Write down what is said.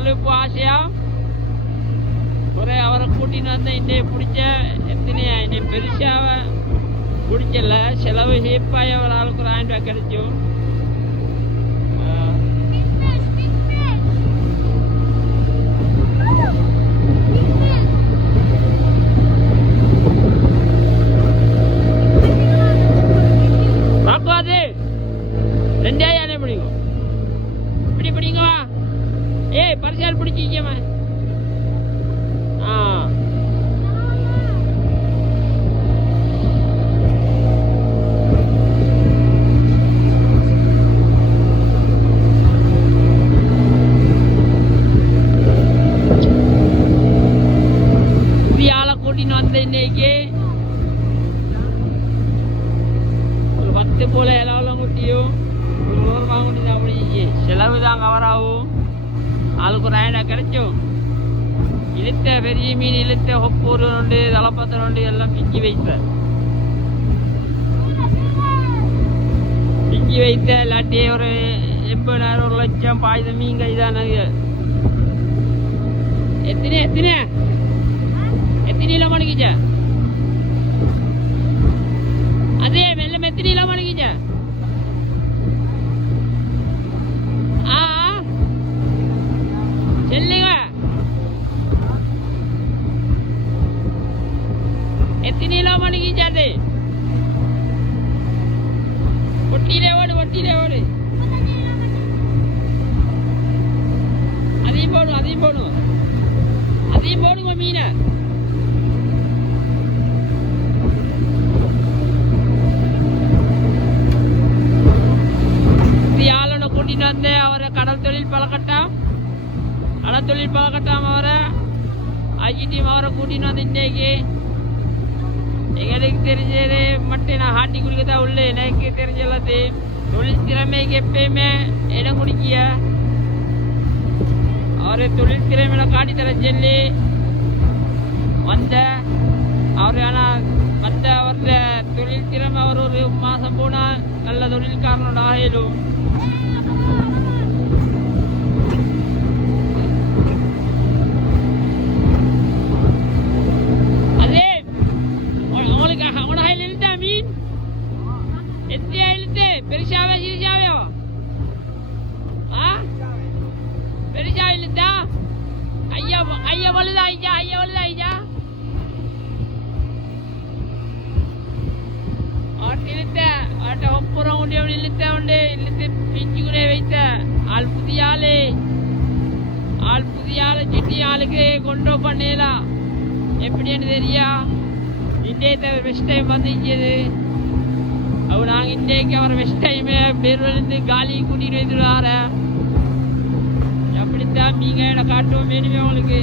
வரலுப்பு ஆசையா குறை அவரை கூட்டின்னு வந்த இன்னைய பிடிச்ச எத்தனையா இன்னை பெருசாக பிடிச்சல செலவு ஹேப்பாக ஒரு ஆளுக்கு ஒரு 1000 ரூபாய் கிடைக்கும். வாக்குவாது 2000 பிடிக்கும். இப்படி பிடிங்கவா ஏய் பரிசால் பிடிச்சிக்கமா. கூட்டின்னு வந்த இன்னைக்கு ஒரு 10 போல எல்லாம் குட்டியும் ஒரு 100 வாங்கிட்டு சாப்பிடுச்சு. செலவு தான் கவர் ஆகும். ஆளுக்கு ஒரு 1000 கிடைக்கும். இழுத்த பெரிய மீன் இழுத்த ஒப்பூர் உண்டு தலப்பத்தன் உண்டு எல்லாம் பிக்கி வைத்த இல்லாட்டி ஒரு 80,000 1 லட்சம் பாய்த மீன் கைதான. எத்தனை எத்தனை மணிக்குச்ச அதே வெள்ளம் எத்தனை மணிக்குச்ச சொல்லுங்க எத்தனை மணிக்குச்ச அது ஒட்டிலே ஓடு அதையும் போடுங்க மீனை. கூட்டிட்டு வந்து அவரை கடல் தொழில் பழக்கட்டம் அவரை ஐஜிடிஎம் அவரை கூட்டிட்டு வந்து இன்னைக்கு எங்களுக்கு தெரிஞ்சது மட்டும் நான் ஹாட்டி குடிக்கதான் உள்ள எனக்கு தெரிஞ்ச எல்லாத்தையும் தொழில் திறமைக்கு எப்பயுமே இடம் குடிக்கிய அவரை தொழில் திறமையில காட்டித்தர சொல்லி வந்த அவர் ஆனால் வந்த அவருடைய தொழில் திறமை அவர் ஒரு மாதம் போனால் நல்ல தொழில்காரனோட ஆயிடும். பெருசாவே சிரிச்சாவையோ பெருசா இல்லா ஐயா வலுதா ஐயா இழுத்த ஒப்புறம் உண்டு இழுத்து பிஞ்சுக்குனே வைத்த ஆள் புதிய ஆளு சிட்டி ஆளுக்கு கொண்டு பண்ணலாம் எப்படின்னு தெரியா. இன்றைய பெஸ்ட் டைம் வந்துச்சது. அவர் நாங்கள் இன்றைக்கு அவர் பெஸ்ட் டைமு பேருந்து காலி கூட்டிகிட்டு வந்துடுவார. அப்படித்தான் நீங்கள் காட்டுவோம் வேணுமே உங்களுக்கு.